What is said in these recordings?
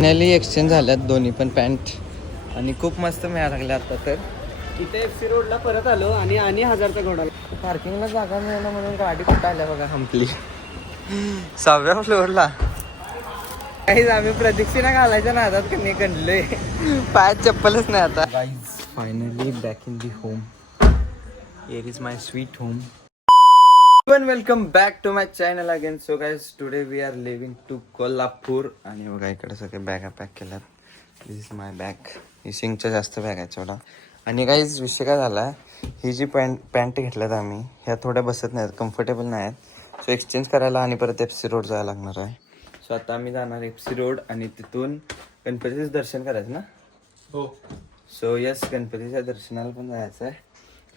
Finally exchange झाल्यात दोन्ही पण पॅन्ट आणि खूप मस्त मिळायला लागल्या आता. तर इथे FC रोडला परत आलो आणि 1000चा घोडा. पार्किंगला जागा मिळाला म्हणून गाडी कुठं आल्या बघा हंपली 6व्या फ्लोअरला. काहीच आम्ही प्रदक्षिणा घालायच्या नादात की नाही गणलोय, पायात चप्पलच नाही आता. Guys finally back in the home. Here is my sweet home. Welcome back to my channel again. So guys today we are living to Kolhapur. आणि बघा इकडे सगळे बॅगा पॅक केल्यात. दिस इज माय बॅग. ही सिंगच्या जास्त बॅग आहे तेवढा. आणि गाईज विषय काय झाला आहे, ही जी पॅन्ट घेतल्यात आम्ही ह्या थोड्या बसत नाहीत, कम्फर्टेबल नाही आहेत. सो एक्सचेंज करायला आणि परत FC रोड जायला लागणार आहे. सो आता आम्ही जाणार FC रोड आणि तिथून गणपतीचं दर्शन करायचं ना. हो. सो यस, गणपतीच्या दर्शनाला पण जायचं आहे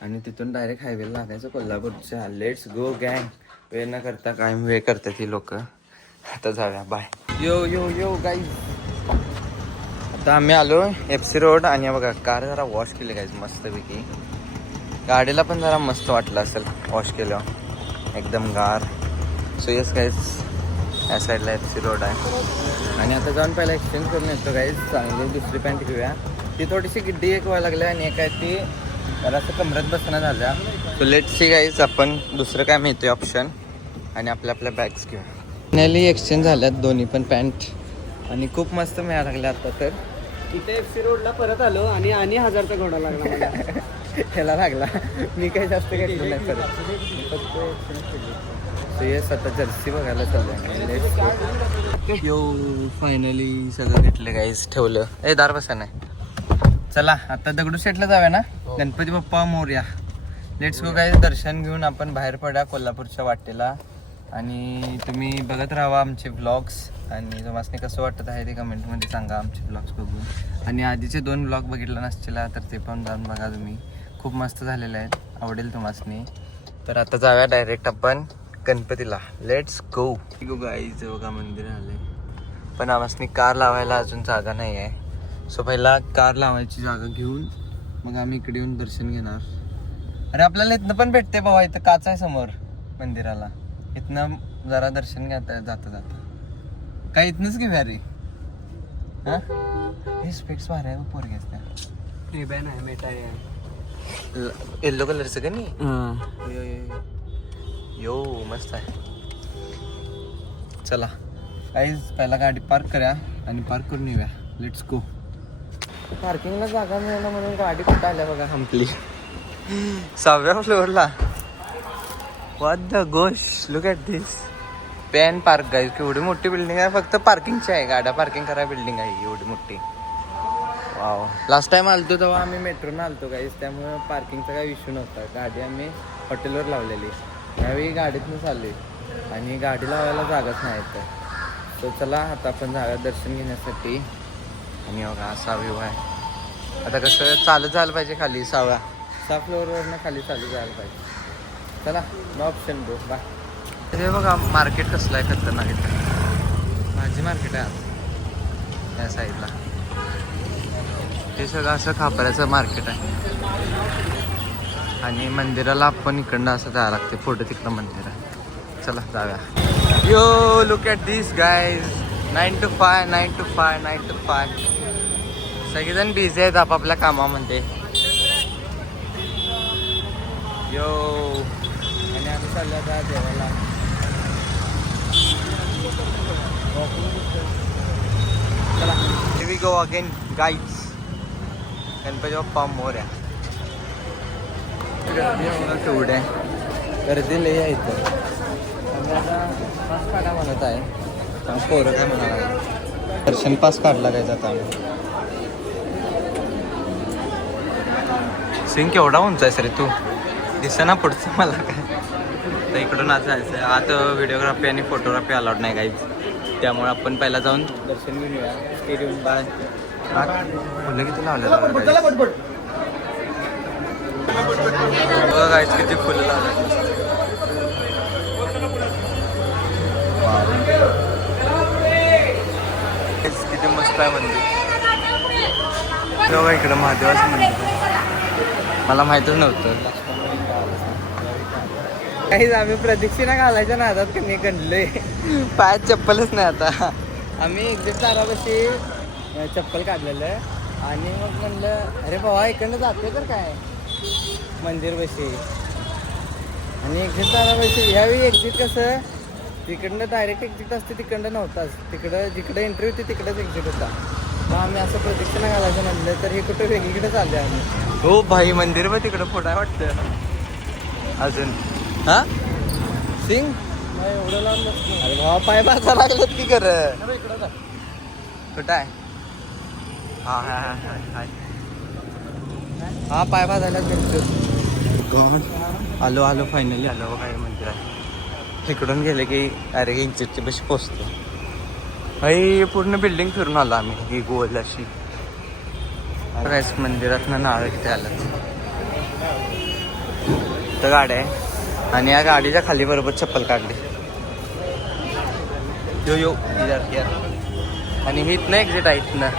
आणि तिथून डायरेक्ट हायवेला लागायचं कोल्हापूरच्या. लेट्स गो गँग. वेळ न करता कायम वेळ करतात ती लोक. आता जाऊया, बाय. यो यो यो गाईज, आता आम्ही आलो FC रोड. आणि बघा कार जरा वॉश केली गाईज मस्तपैकी. गाडीला पण जरा मस्त वाटलं असेल वॉश केलं, एकदम गार. सो यस गाईज, या साईडला FC रोड आहे. आणि आता जाऊन पहिला एक्सचेंज करून येतो गाईज. चांगली दुसरी पॅन्ट घेऊया. ती थोडीशी गिड्डी एक व्हायला लागली आणि एक आहे ती जरासं कमरत बसणं झाल्या. सो लेट्स सी गाईज, आपण दुसरं काय मिळतोय ऑप्शन आणि आपल्या बॅग्स घेऊया. फायनली एक्सचेंज झाल्यात दोन्ही पण पॅन्ट आणि खूप मस्त मिळायला लागल्या आता. तर इथे FC रोडला परत आलो आणि 1000चा घोडा लागला मला. ह्याला लागला, मी काही जास्त घेतलं नाही परत. सो येस, आता जर्सी बघायला चाललंय. यो फायनली सगळं घेतलं गाईज, ठेवलं. ए दार बसा नाही. चला आता दगडूशेठला जाऊया ना. Ganpati Bappa Morya. Let's go guys. दर्शन घेऊन आपण बाहेर पडा कोल्हापूरच्या वाटेला. आणि तुम्ही बघत राहा आमचे व्लॉग्स. आणि तुम्हाला कसं वाटत आहे ते कमेंटमध्ये सांगा आमचे व्लॉग्स बघून. आणि आधीचे 2 व्लॉग बघितलं नसतील तर ते पण जाऊन बघा तुम्ही, खूप मस्त झालेले आहेत, आवडेल तुम्हाला. तर आता जाऊया डायरेक्ट आपण गणपतीला. Let's go guys. बघा मंदिर आले, पण आम्हाला कार लावायला अजून जागा नाही आहे. सो पहिला कार लावायची जागा घेऊन मग आम्ही इकडे येऊन दर्शन घेणार. अरे आपल्याला इथनं पण भेटते बाबा, इथं काच आहे समोर मंदिराला. इथनं जरा दर्शन घेता जाता काय इथनंच घेऊया रे. हा हे स्पेक्स भारी आहे पोरगे असत्या. रिबॅन आहे, मेटा आहे, येल्लो कलरचं का नाही. यो मस्त आहे. चला काहीच पहिला गाडी पार्क करूया आणि पार्क करून येऊया. Let's go. पार्किंगला जागा मिळाला म्हणून गाडी कुठं आल्या बघा हंपली 6व्या फ्लोअरला. What the Gauss, look at this. Pan park guys. केवढी मोठी बिल्डिंग आहे, फक्त पार्किंगची आहे, गाड्या पार्किंग करा बिल्डिंग आहे एवढी मोठी. वाव. लास्ट टाइम आलतो तेव्हा आम्ही मेट्रोनं आलतो गाईज, त्यामुळे पार्किंगचा काही इश्यू नव्हता. गाडी आम्ही हॉटेलवर लावलेली. त्यावेळी गाडीतनं चालली आणि गाडी लावायला जागाच नाही तर. तो चला आता आपण जागा दर्शन घेण्यासाठी. आणि बघा असा व्ह्यू आहे. आता कसं चालत जायला पाहिजे खाली 6व्या फ्लोअरवरनं खाली चालू जायला पाहिजे. चला नो ऑप्शन ब्रो, बाय. हे बघा मार्केट कसलं आहे खतरनाक. इथं भाजी मार्केट आहे त्या साईडला. हे सगळं असं खापऱ्याचं मार्केट आहे. आणि मंदिराला आपण इकडनं असं जायला लागते, पुढे तिकडं मंदिर आहे. चला जाऊया. Yo look at this guys. 9 to 5 9 to 5 9 to 5. सगळेजण बिझी आहेत आपापल्या कामामध्ये. यो आणि आम्ही चाललो आता देवाला. चला here we go again guys. Ganpati Bappa Morya. गर्दी आहे तेवढे, गर्दी लई आहे इथं. आम्ही आता पास काढा म्हणत आहे, पोरं काय म्हणाला दर्शन पास काढला काय आता आम्ही. सिंग केवढा उंच आहे सर तू, दिसेना पुढचं मला काय. तर इकडून आज जायचं आहे आत. व्हिडिओग्राफी आणि फोटोग्राफी अलाउड नाही गाईज, त्यामुळे आपण पहिला जाऊन दर्शन घेऊन येऊया. Stadium bye. फुलं किती लावलं बघा गाईज, किती फुलं लावलं. किती मस्त आहे मंदिर. बघा इकडं महादेवाचं मंदिर आहे. मला माहीतच नव्हतं. काहीच आम्ही प्रदक्षिणा घालायच्या नादात की नाही गणलोय, पायात चप्पलच नाही आता. आम्ही एक्झॅक्ट दारापाशी चप्पल काढलेलं आणि मग म्हणलं अरे बाबा इकडनं जाते तर काय मंदिर बशी आणि एक्झिट झाला पैसे ह्यावेळी एक्झिट कसं तिकडनं डायरेक्ट एक्झिट असते तिकडनं नव्हताच तिकडं जिकडे एंट्री होती तिकडेच एक्झिट होता मग आम्ही असं प्रदक्षिणा घालायचं म्हणलं तर हे कुठं वेगळीकडे चालले आम्ही हो भाई मंदिर मग तिकडं फोटा वाटतं अजून हा सिंग एवढं लांब नसतं. अरे भावा पाय बाजा लागलं की कर इकडं कुठं आहे हा हा हा हा हा पाय बाजायला आलो आलो फायनली आलो काय मंदिर आहे इकडून गेले की अरे इंचितची बशी पोचतो भाई पूर्ण बिल्डिंग फिरून आलो आम्ही ही गोल अशी काहीच मंदिरात नारळ किती आलं तर गाड्या आहे आणि या गाडीच्या खाली बरोबर चप्पल काढली यो यो यार आणि मी इथनं एक्झिट आहे इथनं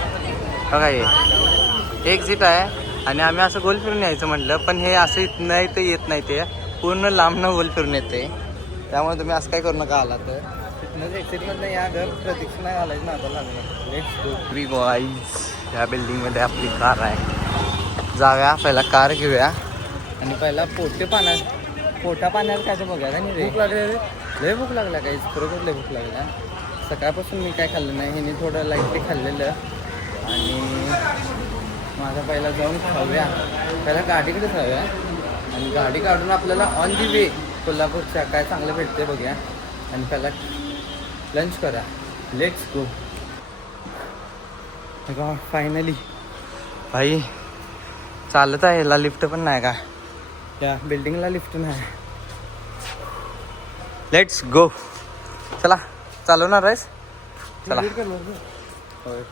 बघा हे एक्झिट आहे आणि आम्ही असं गोल फिरून यायचं म्हटलं पण हे असं इथनं इथं येत नाही ते पूर्ण लांबनं गोल फिरून येते त्यामुळे तुम्ही असं काय करू नका आला तर तिथनंच एक्झिटमधनं या घर प्रदक्षिणा घालायचं नातं लागलं लेट्स गो फ्री बॉईज या बिल्डिंगमध्ये आपली कार आहे जाऊया पहिला कार घेऊया आणि पहिला पोटा पाण्यात काय तर बघायला नाही रे भूक लागली रे. लय भूक लागला काहीच खरोखर लय भूक लागला सकाळपासून मी काय खाल्लं नाही ह्याने थोडं लाईटली खाल्लेलं आणि माझा पहिला जाऊन खाऊया पहिला गाडीकडे जाऊया आणि गाडी काढून आपल्याला ऑन दी वे कोल्हापूरच्या काय चांगलं भेटते बघूया आणि पहिला लंच करा लेट्स गो फायनली भाई चालत आहे याला लिफ्ट पण नाही का या बिल्डिंगला लिफ्ट नाही लेट्स गो चला चालवणार आहेस चला Edit करणार ना.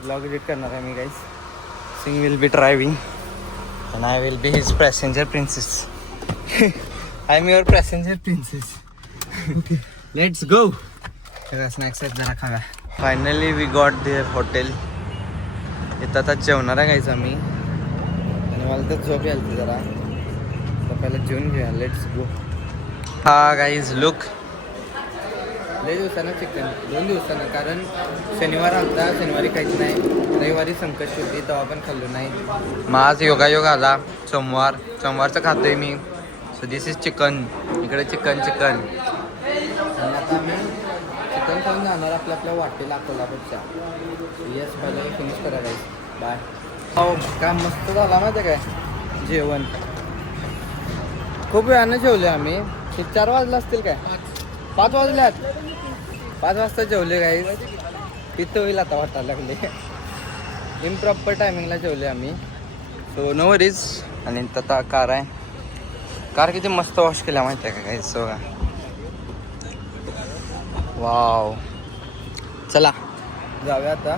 ब्लॉग एडिट करणार आहे मी guys Singh will be driving and I will be his passenger princess. I am your passenger princess. Let's go. Snacks आहेत जरा खाव्या finally we got there hotel इथं आता जेवणार आहे गायचं आम्ही आणि मला तर झोप यायला जरा तर पहिला जेवून घेऊया लेट्स गो हा गाईज लुक लय दिवसानं चिकन 2 दिवसानं कारण शनिवार आलता शनिवारी काहीच नाही रविवारी संकष्टी होती तेव्हा पण खाल्लो नाही मग आज योगायोग आला सोमवारचं खातोय मी सो दिस इज चिकन इकडे चिकन आणि आता आम्ही चिकन खाऊन जाणार आपल्या वाटेला कोल्हापूरच्या येस पहिला फिनिश करायला बाय हो का मस्त झाला माहिती आहे काय जेवण खूप वेळानं जेवले आम्ही 4 वाजले असतील काय 5 वाजल्यात 5 वाजता जेवले गाईज तिथं होईल आता वाटायला लागले इम्प्रॉपर टायमिंगला जेवले आम्ही सो नो वरीज आणि आता कार आहे कार किती मस्त वॉश केल्या माहिती आहे का गाईज सो का वाव चला जाऊया आता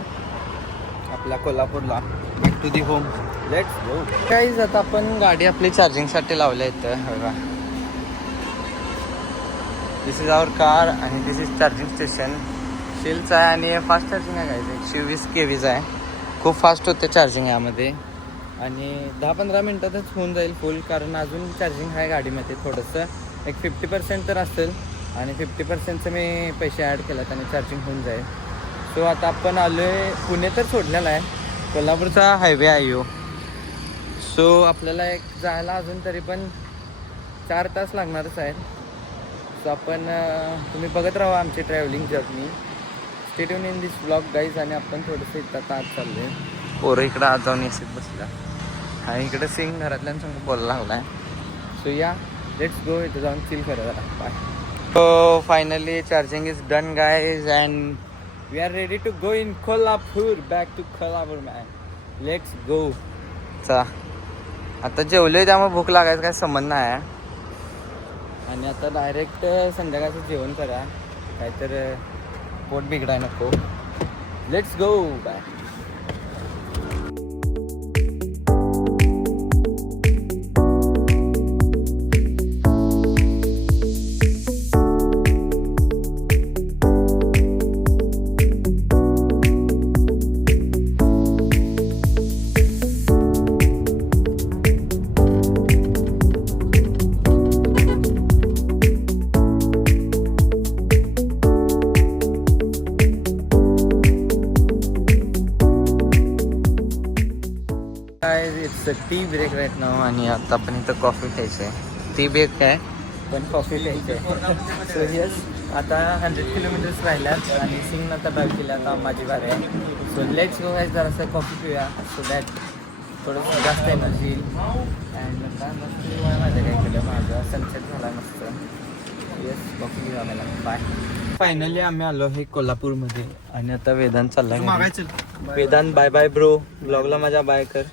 आपल्या कोल्हापूरला back to the home let's go guys आता आपण गाडी आपली चार्जिंगसाठी लावल्या इथं बघा दिस इज आवर कार आणि दिस इज चार्जिंग स्टेशन शेलचं आहे आणि फास्ट चार्जिंग आहे काय 120 kVचं आहे खूप फास्ट होते चार्जिंग यामध्ये आणि 10-15 मिनटातच होऊन जाईल फुल कारण अजून चार्जिंग आहे गाडीमध्ये थोडंसं एक 50% तर असेल आणि 50%चं मी पैसे ॲड केलेत आणि चार्जिंग होऊन जाईल सो आता आपण आलो आहे पुणे तर सोडलेला आहे कोल्हापूरचा हायवे आहे यो सो आपल्याला एक जायला अजून तरी पण 4 तास लागणारच आहेत सो आपण तुम्ही बघत राहा आमची travelling journey stay tune in this blog guys आणि आपण थोडंसं इथं आत चाललो आहे पोरं इकडं आत जाऊन येशीत बसला आणि इकडे सिंग घरातल्यांसंग बोलायला लागला आहे सो या लेट्स गो इथं जाऊन चिल करा जरा bye so finally charging is done guys and we are ready to go in Kolhapur back to Kolhapur man let's go चला आता जेवले त्यामुळे भूक लागायचं काय संबंध नाही आहे आणि आता डायरेक्ट संध्याकाळचं जेवण करा काहीतर पोट बिघडाय नको लेट्स गो बाय काय इट्स टी ब्रेक राईट नाव आणि आता आपण इथं कॉफी प्यायचं आहे. टी ब्रेक काय पण कॉफी प्यायची आहे. सो यस आता 100 किलोमीटर्स राहिल्यात आणि सिंग आता ड्राईव्ह केली. आता माझी बारी आहे. सो लेट्स गो गाईज जरासं कॉफी पिऊया सो दॅट थोडंसं जास्त एनर्जी येईल. अँड आता मस्त माझं काय केलं माझा सनसेट झाला मस्त. येस कॉफी घेऊया मला बाय. फायनली आम्ही आलो आहे कोल्हापूरमध्ये आणि आता वेदांत चालला आहे. Vedant bye bye bro. ब्लॉगला माझ्या बाय कर.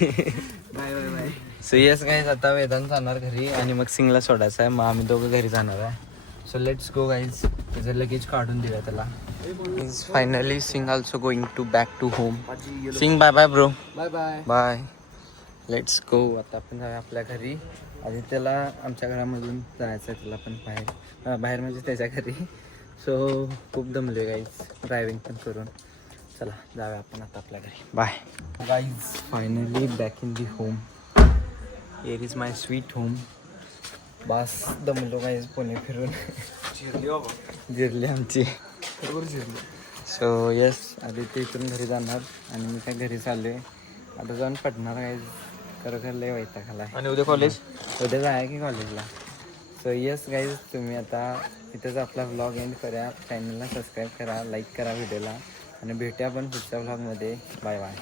Bye bye bye. So yes guys आता वेदांत जाणार घरी आणि मग सिंगला सोडायचं आहे. मग आम्ही दोघं घरी जाणार आहे. So let's go guys. त्याचं लगेज काढून देऊया त्याला. Is finally Singh also going to back to home. Singh bye bye bro. Bye bye. Bye. Let's go. आता आपण जाऊया आपल्या घरी. आधी त्याला आमच्या घरामधून जायचं आहे. त्याला पण बाहेर म्हणजे त्याच्या घरी. सो खूप दमले गाईज ड्रायव्हिंग पण करून. चला जाऊया आपण आता आपल्या घरी. Bye guys. Finally back in the home. Here is my sweet home. बास दमलो गाईज पुणे फिरून. जिरली आमची. सो येस आधी ते इथून घरी जाणार आणि मी काय घरी चाललोय. आता जाऊन पडणार गाईज. खरं लय वैताग आलाय. आणि उद्या कॉलेज. उद्या जाय की कॉलेजला. सो येस गाईज तुम्ही आता इथंच आपला व्लॉग एंड करा. चॅनलला सबस्क्राईब करा, लाईक करा व्हिडिओला आणि भेटूया आपण पुढच्या व्लॉगमध्ये. Bye bye.